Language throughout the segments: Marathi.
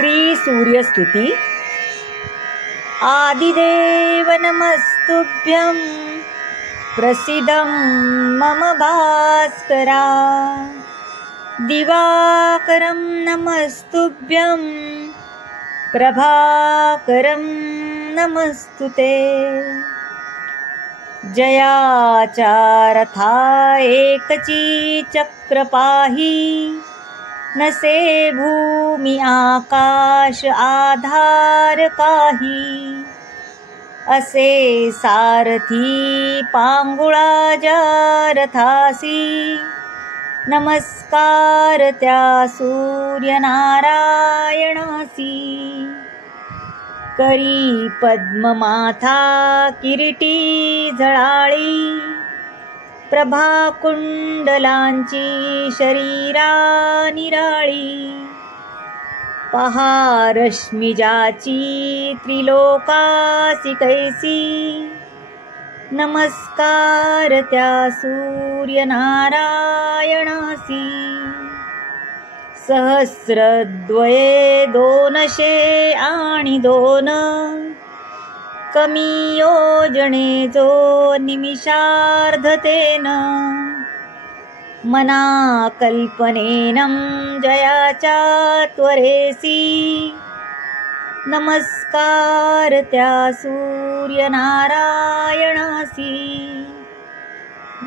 श्री सूर्यस्तुती। आदिदेव नमस्तुभ्यं प्रसीदं मम भास्करा। दिवाकरं नमस्तुभ्यं प्रभाकरं नमस्तुते। जयाचारथा एकची चक्रपाही, नसे भूमि आकाश आधार काही। असे सारथी पांगुळा ज्या रथासी, नमस्कार त्या सूर्यनारायणासी। करी पद्ममाथा किरीटी झळाळी, प्रभा कुंडलांची शरीरा निराळी। पहा रश्मी ज्याची त्रिलोकासी कैसी, नमस्कार त्या सूर्यनारायणासी। सहस्रद्वये दोनशे आणि दोन, कमी योजने जो निमिषार्धतेन। मना कल्पनेनं जयाच्या त्वरेसी, नमस्कार त्या सूर्यनारायणासी।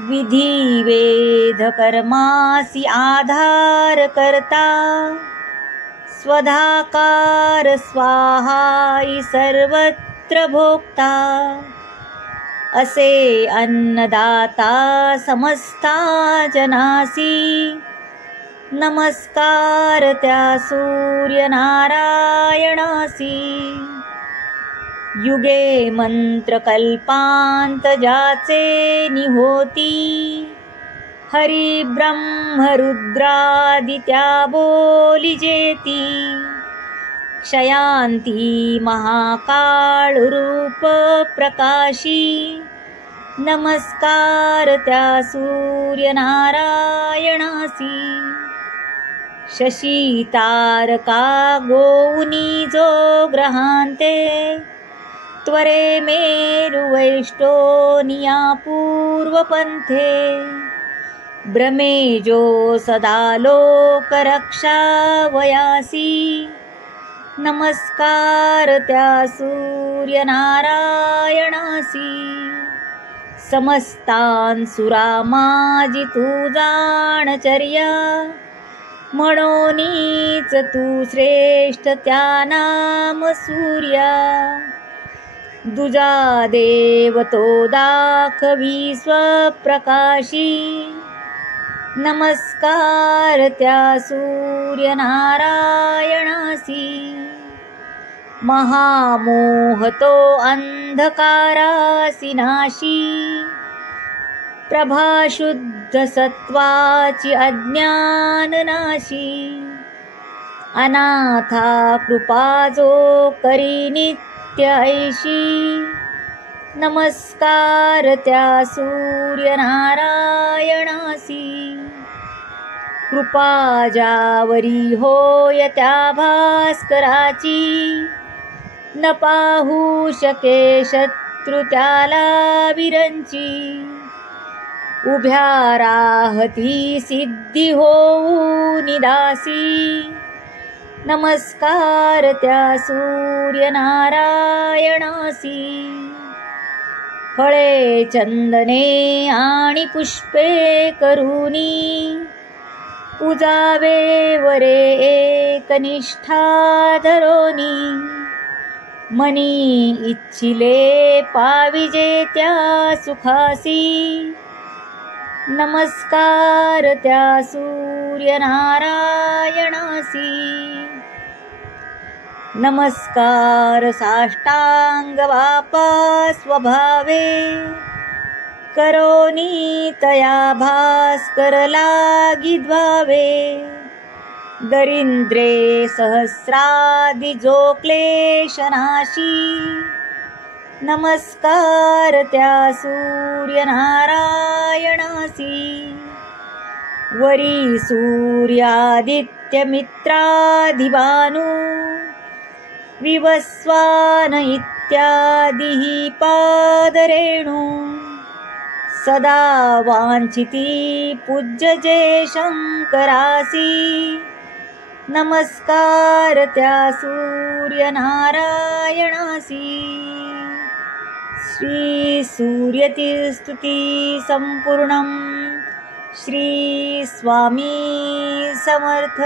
विधी वेद कर्मासी आधार करता, स्वधाकार स्वाहाई सर्वत्र भोक्ता। असे अन्नदाता समस्ता जनासी, नमस्कार त्या सूर्यनारायणासी। युगे मंत्र कल्पांत ज्याचे निहोती, हरि ब्रह्म रुद्रादि त्या बोली जेती। क्षयांती महाकाळ रूप प्रकाशी, नमस्कार त्या सूर्यनारायणासी। शशी तारका गोऊनी जो ग्रहांते, त्वरे मेरु वैष्टोनिया पूर्वपंथे। भ्रमे जो सदा लोक रक्षा वयासी, नमस्कार त्या सूर्यनारायणासी। समस्तांसुरा माझी तू जाणचर्या, म्हणूनीच तू श्रेष्ठ त्या नाम सूर्या। दुजा देव तो दाखवी स्वप्रकाशी, नमस्कार त्या सूर्यनारायणासी। महामोह तो अंधकारासी नाशी, प्रभा शुद्ध सत्वाची अज्ञान नाशी। अनाथा कृपा जो करी नित्य ऐशी, नमस्कार त्या सूर्यनारायणासी। कृपा ज्यावरी होय त्या भास्कराची, न पाहू शके शत्रु त्याला विरंची। उभ्या राहती सिद्धी होऊ निदासी, नमस्कार त्या सूर्यनारायणासी। फळे चंदने आणि पुष्पे करुनी, पूजावे वरे एकनिष्ठा धरोनी। मनी इच्छिले पाविजे त्या सुखासी, नमस्कार त्या सूर्यनारायणासी। नमस्कार साष्टांग बापा स्वभावे, करोनी तया भास्कर लागी द्वावे। दरिंद्रे सहस्रादि जो क्लेशनाशी, नमस्कार त्या सूर्यनारायणासी। वरी सूर्यादित्य मित्राधिबानु, विवस्वान इत्यादिः पादरेणु सदा वाञ्छिती पूज्य जय शंकरासी नमस्कार त्या सूर्यनारायणासी श्री सूर्यतिस्तुती संपूर्णं श्री स्वामी समर्थ।